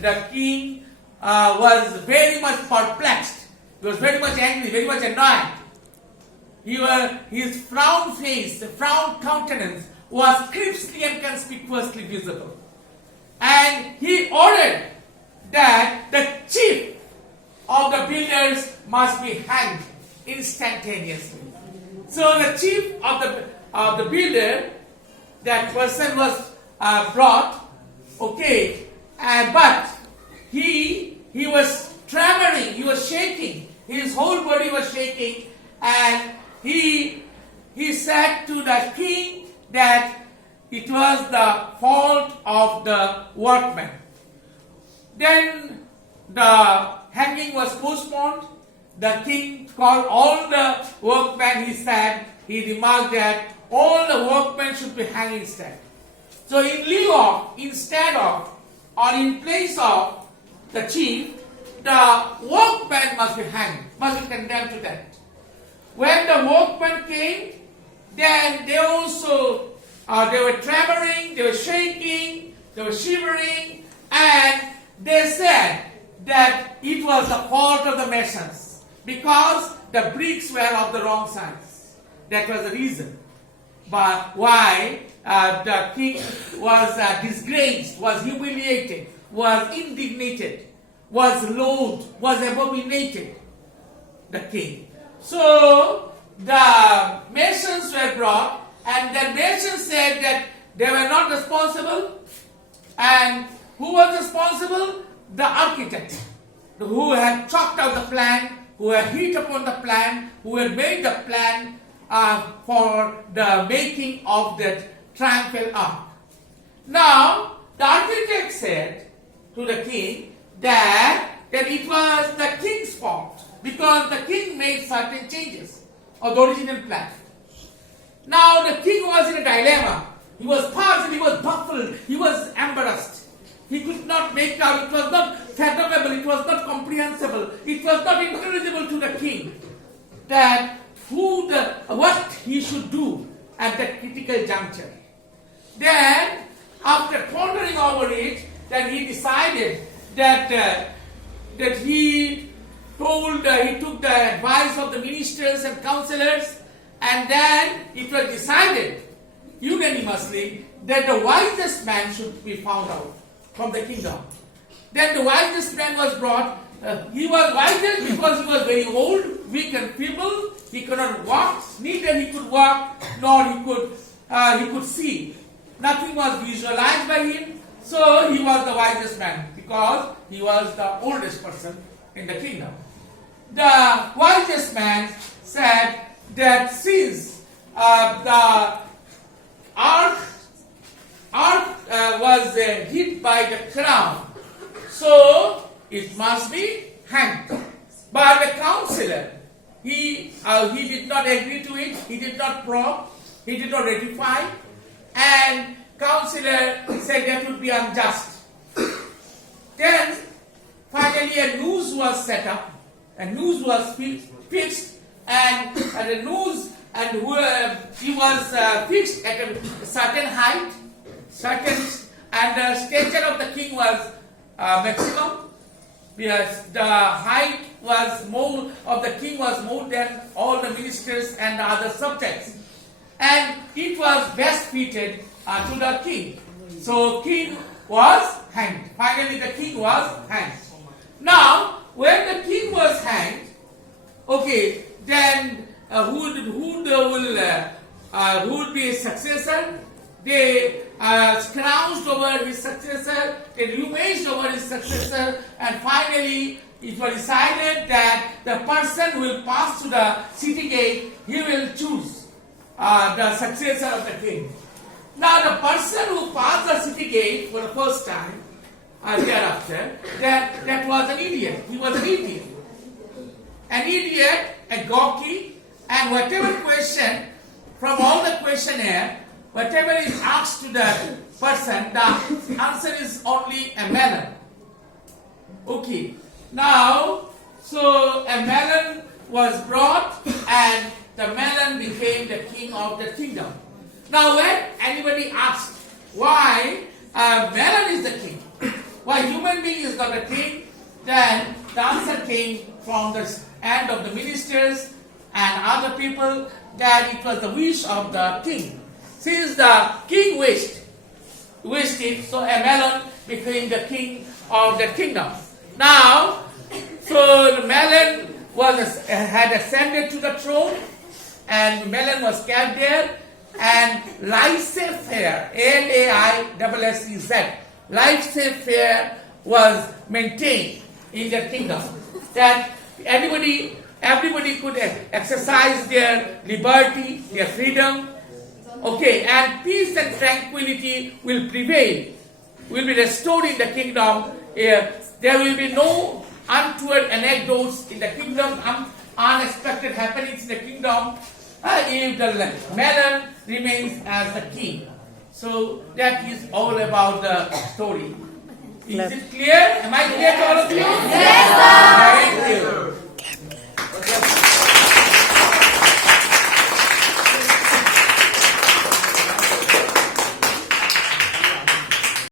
the king was very much perplexed. He was very much angry, very much annoyed. His frown face, the frown countenance was crisply and conspicuously visible. And he ordered that the chief of the builders must be hanged instantaneously. So the chief of the builder, that person was brought, okay, but he was trembling, he was shaking, his whole body was shaking, and he said to the king that it was the fault of the workmen. Then the hanging was postponed. The king called all the workmen. He remarked that all the workmen should be hanged instead. So instead of, or in place of the chief, the workmen must be hanged, must be condemned to death. When the workmen came, then they also, they were trembling, they were shaking, they were shivering, and they said that it was the fault of the masons because the bricks were of the wrong size. That was the reason. But why the king was disgraced, was humiliated, was indignated, was loathed, was abominated, the king. So the masons were brought, and the masons said that they were not responsible. And who was responsible? The architect, who had chalked out the plan, who had hit upon the plan, who had made the plan for the making of that triumphal ark. Now, the architect said to the king that it was the king's fault because the king made certain changes of the original plan. Now, the king was in a dilemma. He was puzzled, he was baffled, he was embarrassed. He could not make out, it was not fathomable, it was not comprehensible, it was not intelligible to the king that what he should do at that critical juncture. Then, after pondering over it, then he decided that he took the advice of the ministers and counselors, and then it was decided unanimously that the wisest man should be found out from the kingdom. Then the wisest man was brought. He was wisest because he was very old, weak and feeble. He could not walk, neither he could walk nor he could see. Nothing was visualized by him. So he was the wisest man because he was the oldest person in the kingdom. The wisest man said that since the ark was hit by the crown, so it must be hanged. But the counselor, he did not agree to it, he did not probe, he did not ratify, and counselor said that would be unjust. Then finally a noose was set up, a noose was fixed, and the noose he was fixed at a certain height, and the stature of the king was maximum. Yes, the height was more of the king was more than all the ministers and the other subjects, and it was best fitted to the king. So king was hanged. Finally, the king was hanged. Now, when the king was hanged, okay, then who would be his successor? They scrounged over his successor, they rummaged over his successor, and finally it was decided that the person who will pass to the city gate, he will choose the successor of the king. Now the person who passed the city gate for the first time, thereafter, that was an idiot. He was an idiot. An idiot, a gawky, and whatever question, from all the questionnaire, whatever is asked to the person, the answer is only a melon. Okay. Now, so a melon was brought, and the melon became the king of the kingdom. Now, when anybody asks why melon is the king, why human being is not a king, then the answer came from the end of the ministers and other people that it was the wish of the king. Since the king wished it, so a Melon became the king of the kingdom. Now, so the Melon had ascended to the throne, and Melon was kept there, and laissez-faire, L-A-I-S-S-E-Z, laissez-faire was maintained in the kingdom. That everybody could exercise their liberty, their freedom, okay, and peace and tranquility will prevail, will be restored in the kingdom. There will be no untoward anecdotes in the kingdom, unexpected happenings in the kingdom, if the Melon remains as the king. So that is all about the story. Is it clear? Am I clear to all of you? Yes, sir.